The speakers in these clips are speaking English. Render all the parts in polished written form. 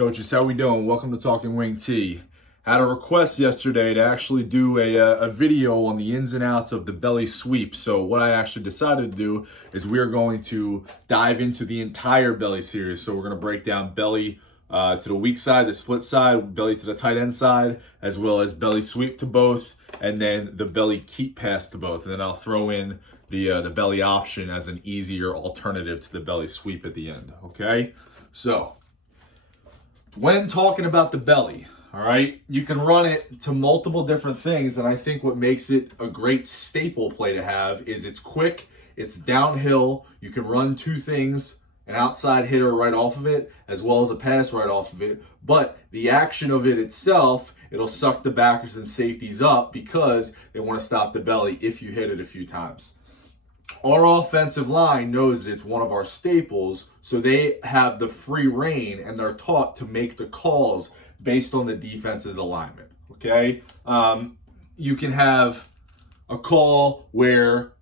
Coaches, how we doing? Welcome to Talking Wing T. Had a request yesterday to actually do a video on the ins and outs of the belly sweep. So what I actually decided to do is we are going to dive into the entire belly series. So we're going to break down belly to the weak side, the split side, belly to the tight end side, as well as belly sweep to both, and then the belly keep pass to both. And then I'll throw in the belly option as an easier alternative to the belly sweep at the end. Okay, so when talking about the belly, all right, you can run it to multiple different things, and I think what makes it a great staple play to have is it's quick, it's downhill, you can run two things, an outside hitter right off of it, as well as a pass right off of it, but the action of it itself, it'll suck the backers and safeties up because they want to stop the belly if you hit it a few times. Our offensive line knows that it's one of our staples, so they have the free reign and they're taught to make the calls based on the defense's alignment, okay? You can have a call where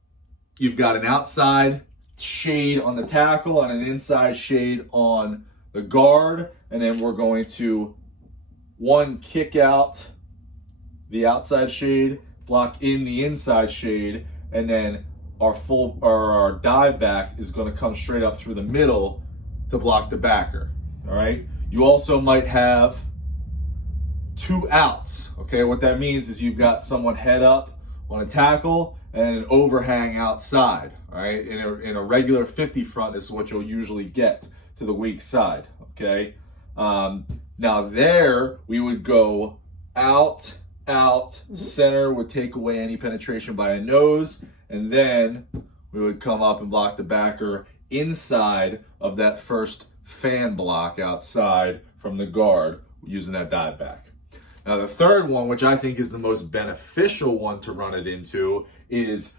you've got an outside shade on the tackle and an inside shade on the guard, and then we're going to, one, kick out the outside shade, block in the inside shade, and then our dive back is going to come straight up through the middle to block the backer. All right. You also might have two outs. Okay. What that means is you've got someone head up on a tackle and an overhang outside. All right. In a regular 50 front, this is what you'll usually get to the weak side. Okay. Now there we would go out, center would take away any penetration by a nose, and then we would come up and block the backer inside of that first fan block outside from the guard using that dive back. Now the third one, which I think is the most beneficial one to run it into, is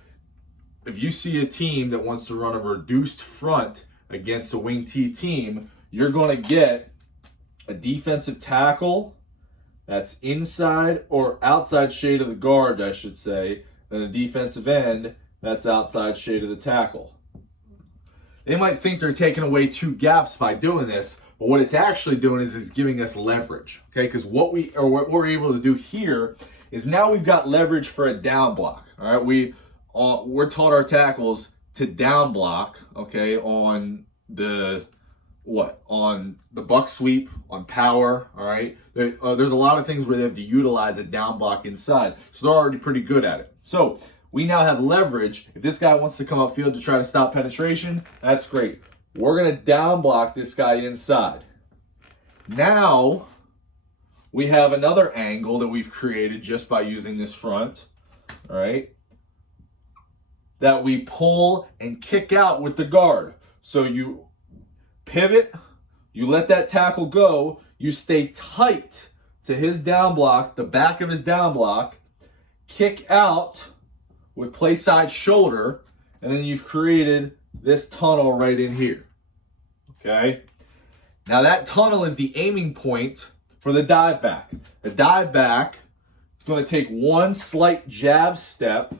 if you see a team that wants to run a reduced front against a wing T team, you're going to get a defensive tackle that's inside or outside shade of the guard, I should say, then a defensive end that's outside shade of the tackle. They might think they're taking away two gaps by doing this, but what it's actually doing is it's giving us leverage, okay? Because what we're able to do here is now we've got leverage for a down block, all right? We're taught our tackles to down block, okay, on the buck sweep, on power, all right? There's a lot of things where they have to utilize a down block inside, so they're already pretty good at it. So we now have leverage. If this guy wants to come upfield to try to stop penetration, that's great. We're going to down block this guy inside. Now we have another angle that we've created just by using this front, all right, that we pull and kick out with the guard. So you pivot, you let that tackle go, you stay tight to his down block, the back of his down block, kick out with play side shoulder, and then you've created this tunnel right in here, okay? Now that tunnel is the aiming point for the dive back. The dive back is going to take one slight jab step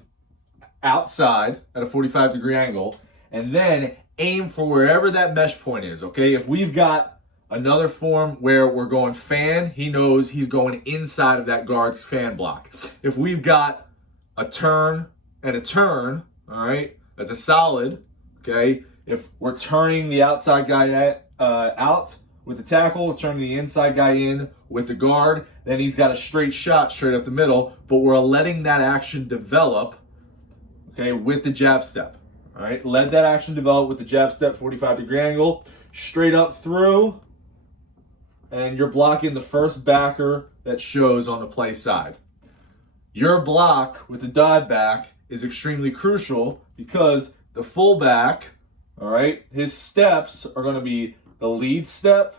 outside at a 45-degree angle, and then aim for wherever that mesh point is, okay? If we've got another form where we're going fan, he knows he's going inside of that guard's fan block. If we've got a turn and a turn, all right, that's a solid, okay? If we're turning the outside guy out with the tackle, turning the inside guy in with the guard, then he's got a straight shot straight up the middle, but we're letting that action develop, okay, with the jab step. All right, let that action develop with the jab step, 45-degree angle, straight up through, and you're blocking the first backer that shows on the play side. Your block with the dive back is extremely crucial because the fullback, all right, his steps are going to be the lead step,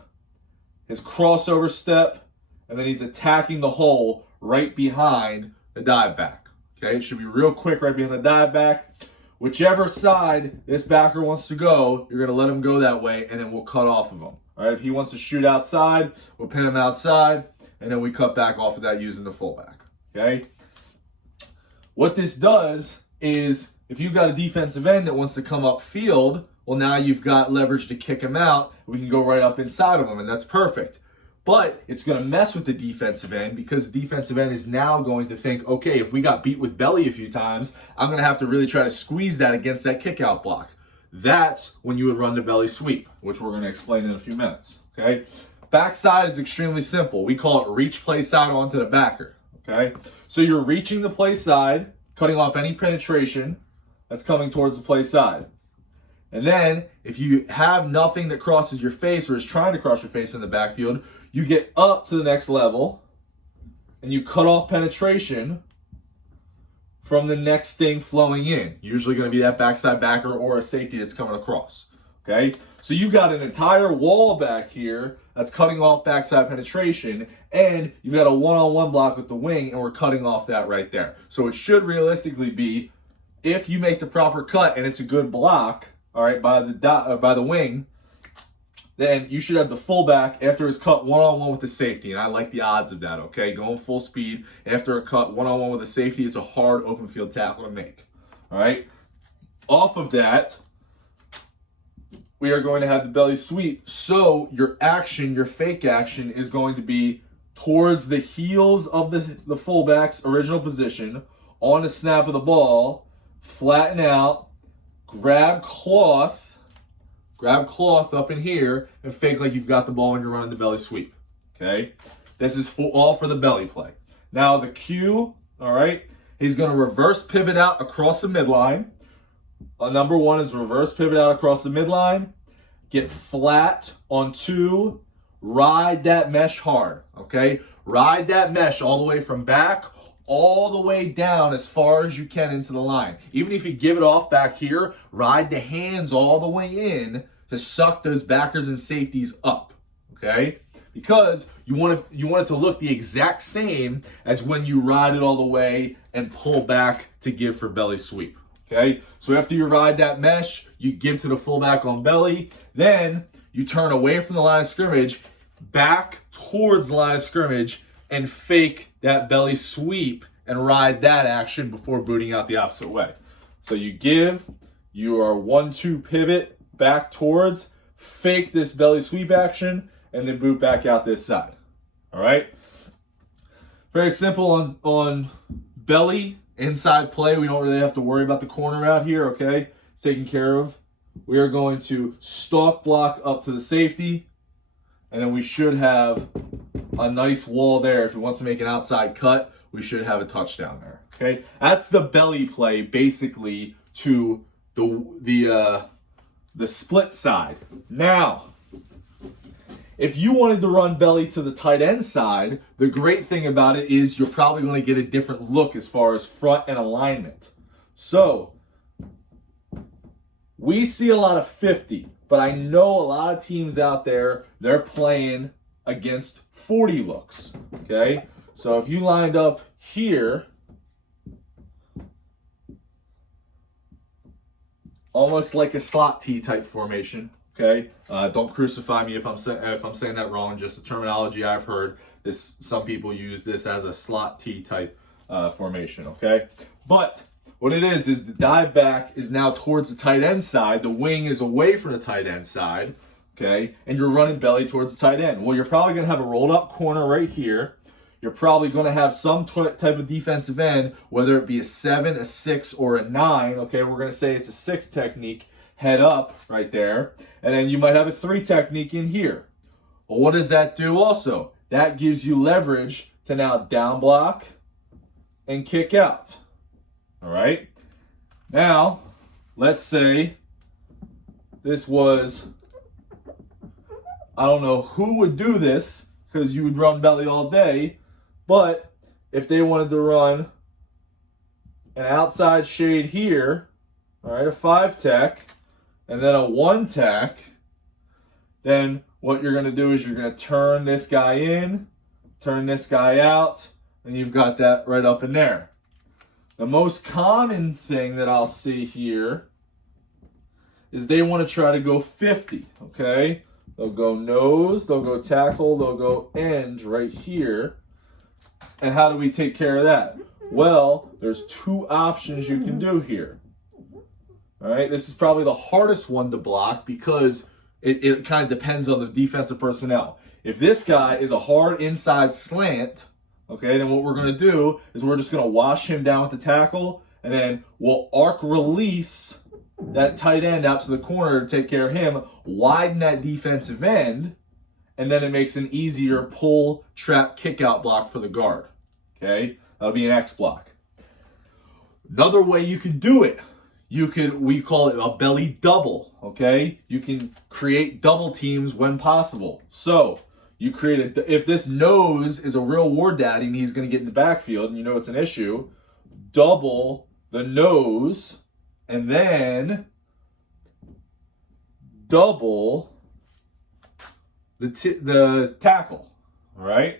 his crossover step, and then he's attacking the hole right behind the dive back. Okay, it should be real quick right behind the dive back. Whichever side this backer wants to go, you're going to let him go that way, and then we'll cut off of him. All right, if he wants to shoot outside, we'll pin him outside, and then we cut back off of that using the fullback. Okay? What this does is if you've got a defensive end that wants to come upfield, well, now you've got leverage to kick him out. We can go right up inside of him, and that's perfect. But it's going to mess with the defensive end because the defensive end is now going to think, okay, if we got beat with belly a few times, I'm going to have to really try to squeeze that against that kick out block. That's when you would run the belly sweep, which we're going to explain in a few minutes. Okay. Backside is extremely simple. We call it reach play side onto the backer. Okay. So you're reaching the play side, cutting off any penetration that's coming towards the play side. And then if you have nothing that crosses your face or is trying to cross your face in the backfield, you get up to the next level and you cut off penetration from the next thing flowing in. Usually going to be that backside backer or a safety that's coming across. Okay? So you've got an entire wall back here that's cutting off backside penetration, and you've got a one-on-one block with the wing, and we're cutting off that right there. So it should realistically be, if you make the proper cut and it's a good block, all right, by the wing, then you should have the fullback after his cut one-on-one with the safety, and I like the odds of that, okay? Going full speed after a cut one-on-one with a safety, it's a hard open field tackle to make, all right? Off of that, we are going to have the belly sweep, so your action, your fake action, is going to be towards the heels of the fullback's original position, on the snap of the ball, flatten out, grab cloth up in here, and fake like you've got the ball and you're running the belly sweep, okay? This is all for the belly play. Now the cue, all right, he's going to reverse pivot out across the midline. Number one is reverse pivot out across the midline, get flat on two, ride that mesh hard, okay? Ride that mesh all the way from back all the way down as far as you can into the line. Even if you give it off back here, ride the hands all the way in to suck those backers and safeties up, okay? Because you want it to look the exact same as when you ride it all the way and pull back to give for belly sweep, okay? So after you ride that mesh, you give to the fullback on belly, then you turn away from the line of scrimmage, back towards the line of scrimmage, and fake that belly sweep and ride that action before booting out the opposite way. So you give, you are 1-2 pivot back towards, fake this belly sweep action, and then boot back out this side. All right? Very simple on belly, inside play. We don't really have to worry about the corner out here, okay? It's taken care of. We are going to stalk block up to the safety, and then we should have a nice wall there. If he wants to make an outside cut, we should have a touchdown there. Okay, that's the belly play basically to the split side. Now, if you wanted to run belly to the tight end side, the great thing about it is you're probably going to get a different look as far as front and alignment. So we see a lot of 50, but I know a lot of teams out there, they're playing against 40 looks, okay? So if you lined up here, almost like a slot T type formation, okay? Don't crucify me if I'm saying that wrong, just the terminology I've heard. Some people use this as a slot T type formation, okay? But what it is the dive back is now towards the tight end side, the wing is away from the tight end side, okay? And you're running belly towards the tight end. Well, you're probably going to have a rolled up corner right here. You're probably going to have some type of defensive end, whether it be a 7, a 6, or a 9. Okay, we're going to say it's a 6 technique, head up right there. And then you might have a 3 technique in here. Well, what does that do also? That gives you leverage to now down block and kick out. All right? Now, let's say this was, I don't know who would do this because you would run belly all day, but if they wanted to run an outside shade here, all right, a 5 tech, and then a 1 tech, then what you're going to do is you're going to turn this guy in, turn this guy out, and you've got that right up in there. The most common thing that I'll see here is they want to try to go 50, okay? They'll go nose, they'll go tackle, they'll go end right here. And how do we take care of that? Well, there's 2 options you can do here. All right, this is probably the hardest one to block because it kind of depends on the defensive personnel. If this guy is a hard inside slant, okay, then what we're going to do is we're just going to wash him down with the tackle, and then we'll arc release that tight end out to the corner to take care of him, widen that defensive end, and then it makes an easier pull, trap, kick out block for the guard. Okay, that'll be an X block. Another way you could do it, we call it a belly double. Okay, you can create double teams when possible. So you create if this nose is a real war daddy and he's going to get in the backfield and you know it's an issue, double the nose and then double the tackle. All right,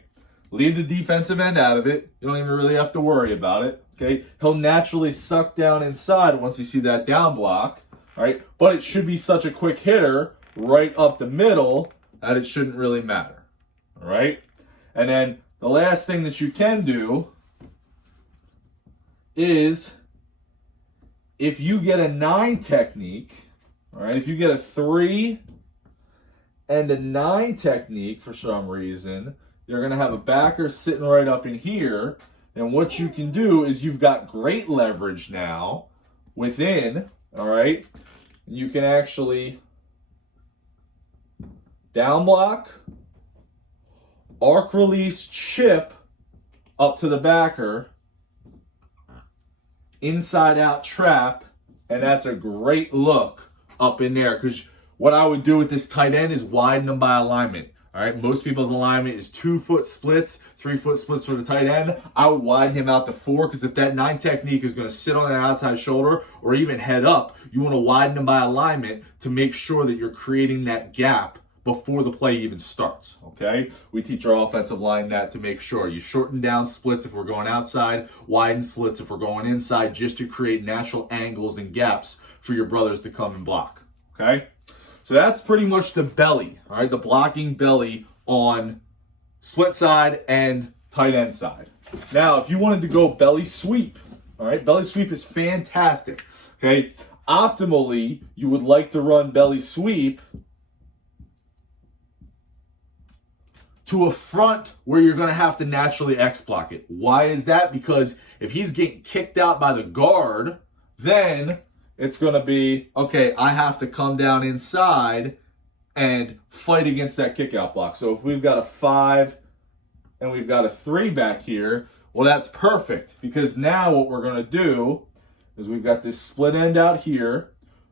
leave the defensive end out of it. You don't even really have to worry about it. Okay, he'll naturally suck down inside once you see that down block. All right, but it should be such a quick hitter right up the middle that it shouldn't really matter. All right, and then the last thing that you can do is if you get a 9 technique, all right, if you get a 3 and a 9 technique for some reason, you're going to have a backer sitting right up in here. And what you can do is you've got great leverage now within, all right? You can actually down block, arc release, chip up to the backer, inside out trap, and that's a great look up in there. Because what I would do with this tight end is widen them by alignment. All right, most people's alignment is 2-foot splits, 3-foot splits for the tight end. I would widen him out to 4 because if that 9 technique is going to sit on that outside shoulder or even head up, you want to widen him by alignment to make sure that you're creating that gap before the play even starts, okay? We teach our offensive line that to make sure. You shorten down splits if we're going outside, widen splits if we're going inside, just to create natural angles and gaps for your brothers to come and block, okay? So that's pretty much the belly, all right? The blocking belly on split side and tight end side. Now, if you wanted to go belly sweep, all right? Belly sweep is fantastic, okay? Optimally, you would like to run belly sweep to a front where you're going to have to naturally X block it. Why is that? Because if he's getting kicked out by the guard, then it's going to be, okay, I have to come down inside and fight against that kick out block. So if we've got a 5 and we've got a 3 back here, well, that's perfect. Because now what we're going to do is we've got this split end out here.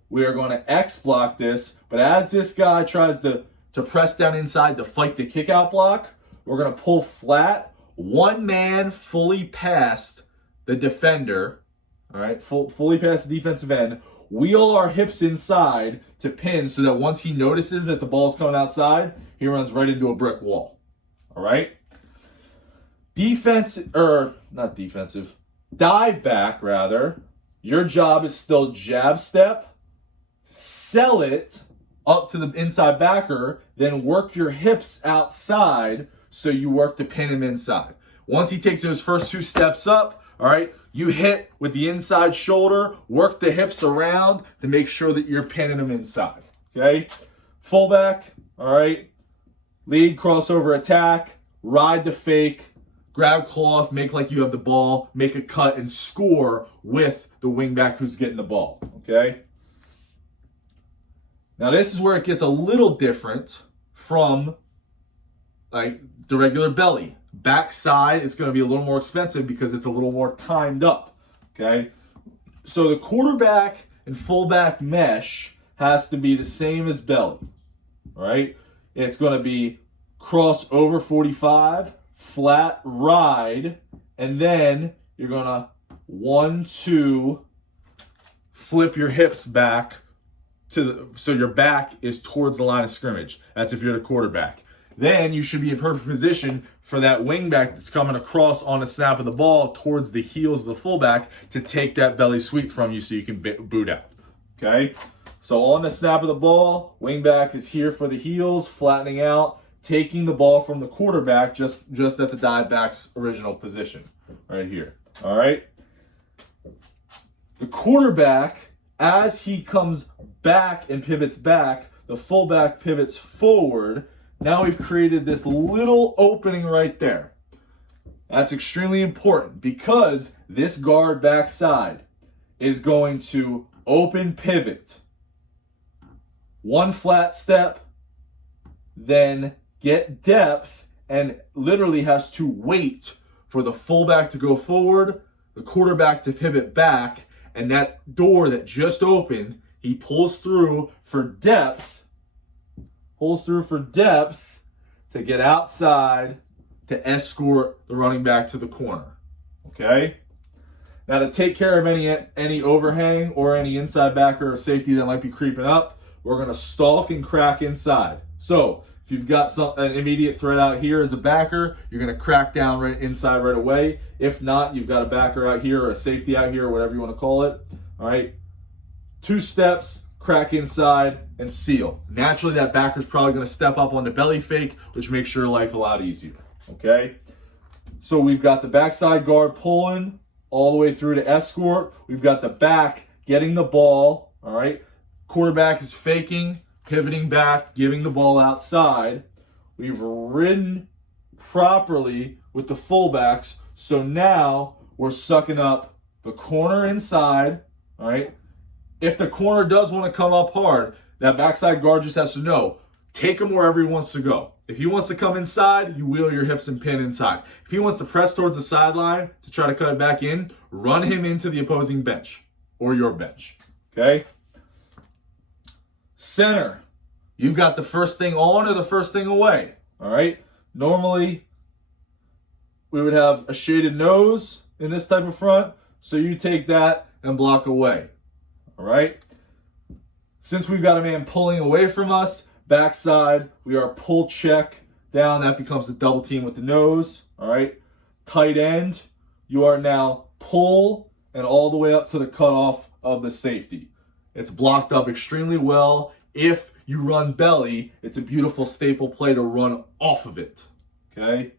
We are going to X block this. But as this guy tries to press down inside to fight the kick out block, we're going to pull flat. One man fully past the defender. All right, fully past the defensive end. Wheel our hips inside to pin so that once he notices that the ball's coming outside, he runs right into a brick wall. All right? Not defensive. Dive back, rather. Your job is still jab step, sell it up to the inside backer, then work your hips outside so you work to pin him inside. Once he takes those first 2 steps up, all right, you hit with the inside shoulder, work the hips around to make sure that you're pinning them inside, okay? Fullback, all right, lead, crossover attack, ride the fake, grab cloth, make like you have the ball, make a cut, and score with the wingback who's getting the ball, okay? Now this is where it gets a little different from like the regular belly. Backside, it's going to be a little more expensive because it's a little more timed up, okay? So the quarterback and fullback mesh has to be the same as belly, all right? It's going to be cross over 45, flat ride, and then you're going to 1, 2, flip your hips back so your back is towards the line of scrimmage. That's if you're the quarterback. Then you should be in perfect position for that wingback that's coming across on the snap of the ball towards the heels of the fullback to take that belly sweep from you so you can boot out. Okay? So on the snap of the ball, wingback is here for the heels, flattening out, taking the ball from the quarterback just at the dive back's original position right here. All right? The quarterback, as he comes back and pivots back, the fullback pivots forward. Now we've created this little opening right there. That's extremely important because this guard backside is going to open pivot, one flat step, then get depth, and literally has to wait for the fullback to go forward, the quarterback to pivot back, and that door that just opened, he pulls through for depth, to get outside to escort the running back to the corner. Okay? Now to take care of any overhang or any inside backer or safety that might be creeping up, we're going to stalk and crack inside. So if you've got an immediate threat out here as a backer, you're going to crack down right inside right away. If not, you've got a backer out here or a safety out here or whatever you want to call it. All right? 2 steps, crack inside, and seal. Naturally, that backer's probably going to step up on the belly fake, which makes your life a lot easier. Okay? So we've got the backside guard pulling all the way through to escort. We've got the back getting the ball. All right? Quarterback is faking, pivoting back, giving the ball outside. We've ridden properly with the fullbacks. So now we're sucking up the corner inside. All right? If the corner does want to come up hard, that backside guard just has to know, take him wherever he wants to go. If he wants to come inside, you wheel your hips and pin inside. If he wants to press towards the sideline to try to cut it back in, run him into the opposing bench or your bench. Okay? Center. You've got the first thing on or the first thing away. All right? Normally, we would have a shaded nose in this type of front, so you take that and block away. All right? Since we've got a man pulling away from us, backside, we are pull check down. That becomes a double team with the nose. All right? Tight end, you are now pull and all the way up to the cutoff of the safety. It's blocked up extremely well. If you run belly, it's a beautiful staple play to run off of it. Okay?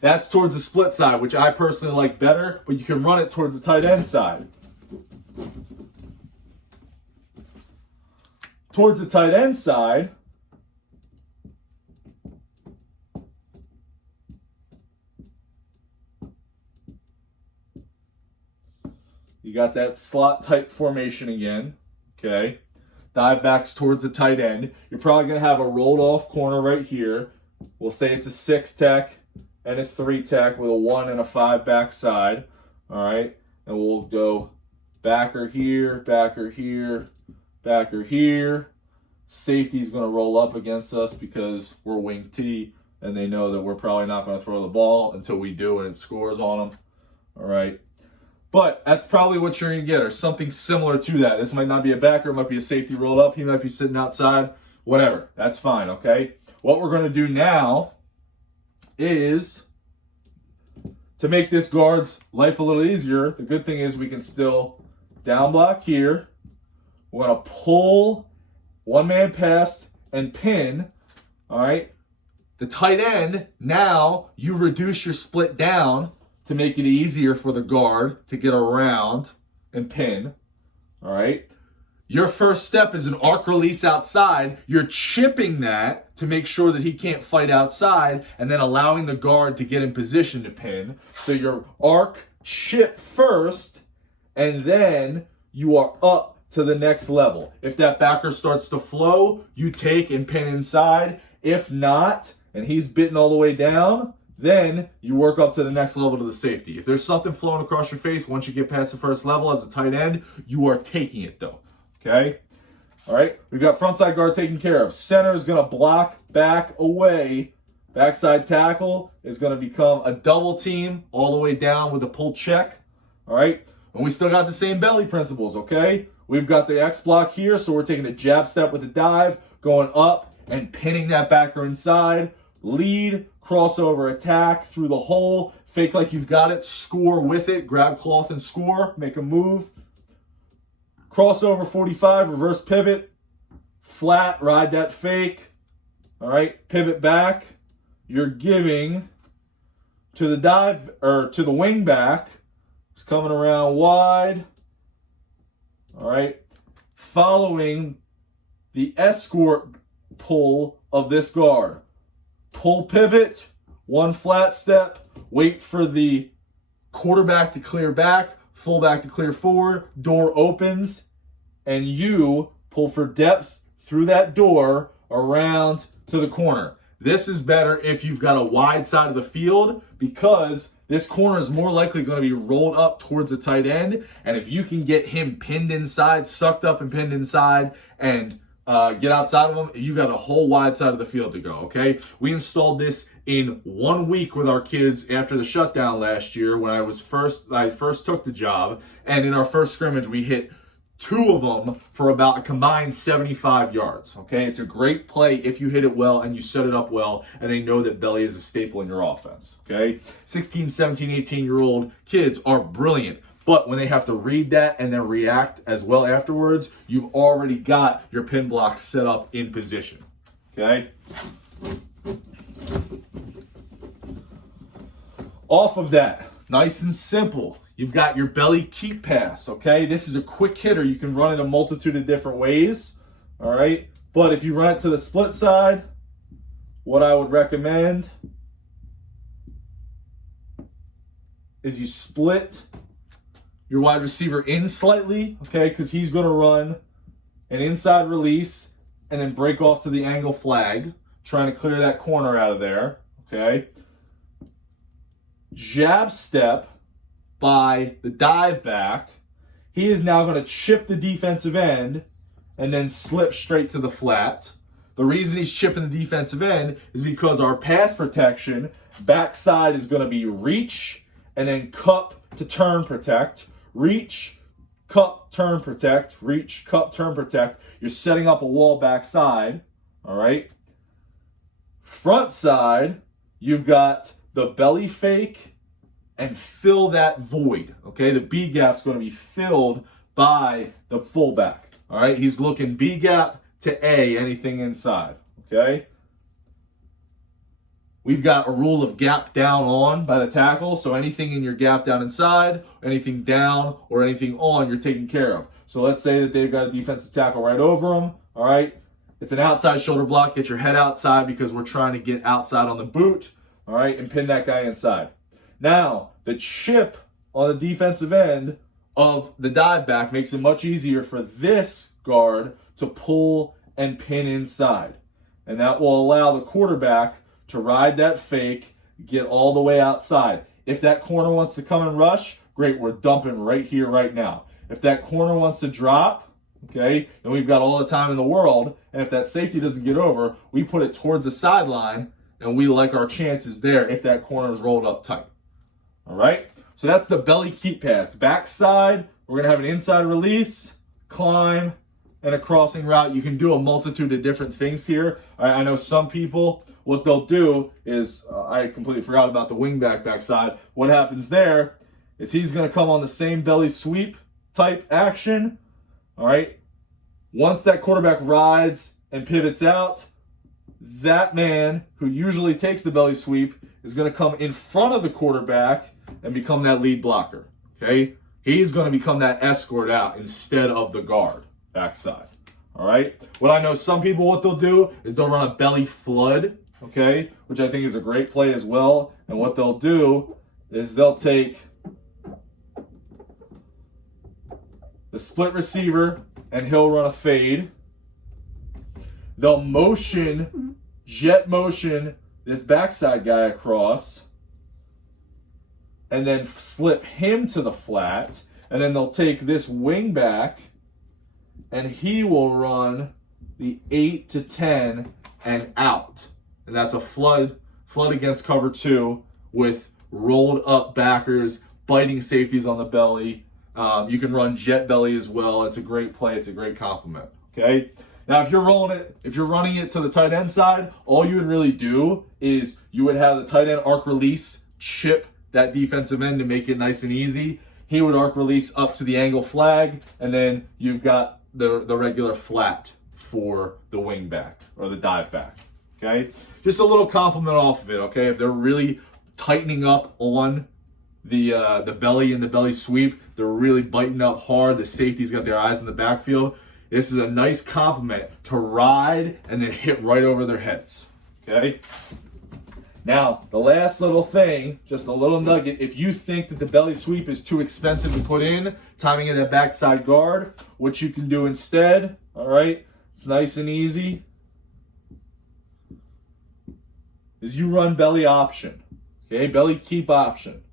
That's towards the split side, which I personally like better, but you can run it towards the tight end side. Towards the tight end side, you got that slot type formation again. Okay. Dive backs towards the tight end. You're probably going to have a rolled off corner right here. We'll say it's a 6 tech and a 3 tech with a 1 and a 5 backside. All right. And we'll go backer here, backer here, backer here. Safety's going to roll up against us because we're wing T, and they know that we're probably not going to throw the ball until we do and it scores on them. All right. But that's probably what you're going to get, or something similar to that. This might not be a backer. It might be a safety rolled up. He might be sitting outside. Whatever. That's fine, okay? What we're going to do now is, to make this guard's life a little easier, the good thing is we can still down block here. We're going to pull one-man pass and pin, all right? The tight end, now you reduce your split down to make it easier for the guard to get around and pin, all right? Your first step is an arc release outside. You're chipping that to make sure that he can't fight outside and then allowing the guard to get in position to pin. So your arc, chip first, and then you are up to the next level. If that backer starts to flow, you take and pin inside. If not, and he's bitten all the way down, then you work up to the next level to the safety. If there's something flowing across your face, once you get past the first level as a tight end, you are taking it though. Okay? All right? We've got frontside guard taken care of. Center is going to block back away. Backside tackle is going to become a double team all the way down with a pull check. All right? And we still got the same belly principles, okay? We've got the X block here, so we're taking a jab step with a dive, going up and pinning that backer inside. Lead, crossover attack through the hole. Fake like you've got it. Score with it. Grab cloth and score. Make a move. Crossover 45, reverse pivot. Flat, ride that fake. All right, pivot back. You're giving to the dive, or to the wing back. It's coming around wide. All right, following the escort pull of this guard. Pull pivot, one flat step, wait for the quarterback to clear back, fullback to clear forward, door opens, and you pull for depth through that door around to the corner. This is better if you've got a wide side of the field because this corner is more likely going to be rolled up towards the tight end. And if you can get him pinned inside, sucked up and pinned inside, and get outside of him, you got a whole wide side of the field to go, okay? We installed this in 1 week with our kids after the shutdown last year when I first took the job. And in our first scrimmage, we hit 2 of them for about a combined 75 yards, okay? It's a great play if you hit it well and you set it up well and they know that belly is a staple in your offense, okay? 16, 17, 18-year-old kids are brilliant, but when they have to read that and then react as well afterwards, you've already got your pin blocks set up in position, okay? Off of that, nice and simple. You've got your belly keep pass, okay? This is a quick hitter. You can run it a multitude of different ways, all right? But if you run it to the split side, what I would recommend is you split your wide receiver in slightly, okay? Because he's going to run an inside release and then break off to the angle flag, trying to clear that corner out of there, okay? Jab step by the dive back. He is now going to chip the defensive end and then slip straight to the flat. The reason he's chipping the defensive end is because our pass protection backside is going to be reach and then cup to turn protect. Reach, cup, turn protect. Reach, cup, turn protect. You're setting up a wall backside, all right? Front side, you've got the belly fake and fill that void, okay? The B gap's going to be filled by the fullback, all right? He's looking B gap to A, anything inside, okay? We've got a rule of gap down on by the tackle, so anything in your gap down inside, anything down, or anything on, you're taking care of. So let's say that they've got a defensive tackle right over them, all right? It's an outside shoulder block. Get your head outside because we're trying to get outside on the boot, all right, and pin that guy inside. Now, the chip on the defensive end of the dive back makes it much easier for this guard to pull and pin inside. And that will allow the quarterback to ride that fake, get all the way outside. If that corner wants to come and rush, great, we're dumping right here, right now. If that corner wants to drop, okay, then we've got all the time in the world. And if that safety doesn't get over, we put it towards the sideline and we like our chances there if that corner is rolled up tight. All right, so that's the belly keep pass. Backside, we're going to have an inside release, climb, and a crossing route. You can do a multitude of different things here. I know some people, what they'll do is, I completely forgot about the wingback backside. What happens there is he's going to come on the same belly sweep type action. All right, once that quarterback rides and pivots out, that man who usually takes the belly sweep is going to come in front of the quarterback and become that lead blocker, okay? He's going to become that escort out instead of the guard backside, all right? What I know some people, what they'll do is they'll run a belly flood, okay, which I think is a great play as well. And what they'll do is they'll take the split receiver and he'll run a fade. They'll jet motion this backside guy across and then slip him to the flat. And then they'll take this wing back and he will run the 8 to 10 and out. And that's a flood against cover 2 with rolled up backers, biting safeties on the belly. You can run jet belly as well. It's a great play. It's a great compliment, okay? Now, if you're running it to the tight end side, all you would really do is you would have the tight end arc release, chip that defensive end to make it nice and easy. He would arc release up to the angle flag, and then you've got the regular flat for the wing back or the dive back, okay? Just a little compliment off of it, okay? If they're really tightening up on the belly and the belly sweep, they're really biting up hard. The safety's got their eyes in the backfield. This is a nice compliment to ride and then hit right over their heads, okay? Now, the last little thing, just a little nugget, if you think that the belly sweep is too expensive to put in, timing in that backside guard, what you can do instead, all right, it's nice and easy, is you run belly option, okay, belly keep option.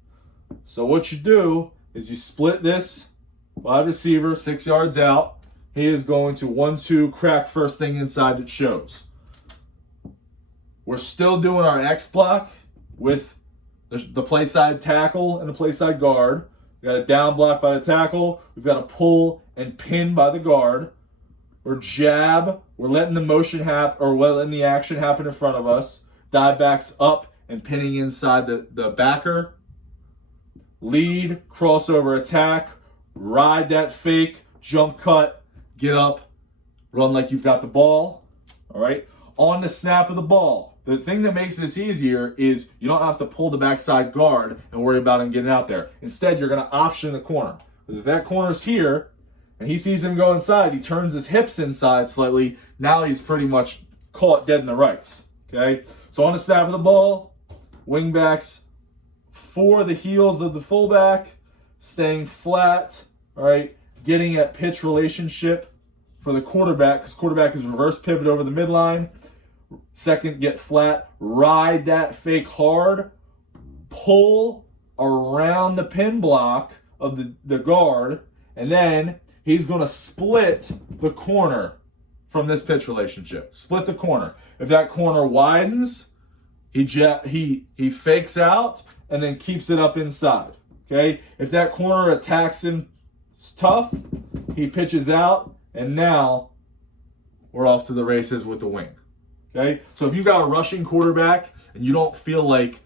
So what you do is you split this wide receiver 6 yards out. He is going to 1-2 crack first thing inside that shows. We're still doing our X block with the play side tackle and the play side guard. We got a down block by the tackle. We've got a pull and pin by the guard. We're jab. We're letting the motion happen, or we're letting the action happen in front of us. Dive backs up and pinning inside the backer. Lead, crossover attack, ride that fake, jump cut, get up, run like you've got the ball. All right. On the snap of the ball. The thing that makes this easier is you don't have to pull the backside guard and worry about him getting out there. Instead, you're going to option the corner. Because if that corner's here and he sees him go inside, he turns his hips inside slightly. Now he's pretty much caught dead in the rights. Okay? So on the snap of the ball, wing backs for the heels of the fullback, staying flat, all right, getting at pitch relationship for the quarterback, because quarterback is reverse pivot over the midline. Second, get flat, ride that fake hard, pull around the pin block of the guard, and then he's going to split the corner from this pitch relationship. Split the corner. If that corner widens, he fakes out and then keeps it up inside. Okay? If that corner attacks him tough, he pitches out, and now we're off to the races with the wing. Okay? So if you got a rushing quarterback and you don't feel like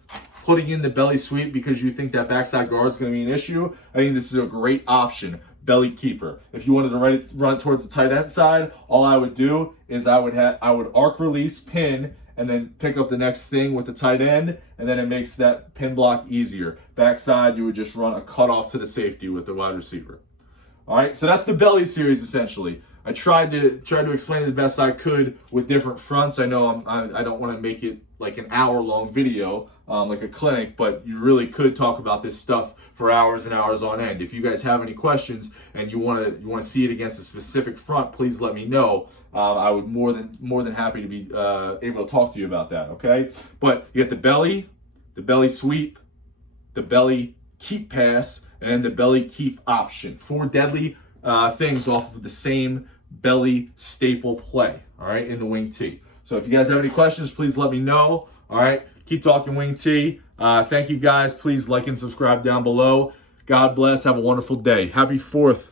putting in the belly sweep because you think that backside guard is going to be an issue, I think this is a great option. Belly keeper. If you wanted to run it towards the tight end side, all I would do is I would arc release, pin, and then pick up the next thing with the tight end, and then it makes that pin block easier. Backside, you would just run a cutoff to the safety with the wide receiver. All right, so that's the belly series essentially. I tried to explain it the best I could with different fronts. I know I don't want to make it like an hour-long video, like a clinic, but you really could talk about this stuff for hours and hours on end. If you guys have any questions and you want to see it against a specific front, please let me know. I would more than happy to be able to talk to you about that. Okay, but you get the belly sweep, the belly keep pass, and then the belly keep option. 4 deadly things off of the same belly staple play, all right, in the wing tee. So if you guys have any questions, please let me know. All right, keep talking wing tee. Thank you guys. Please like and subscribe down below. God bless. Have a wonderful day. Happy 4th.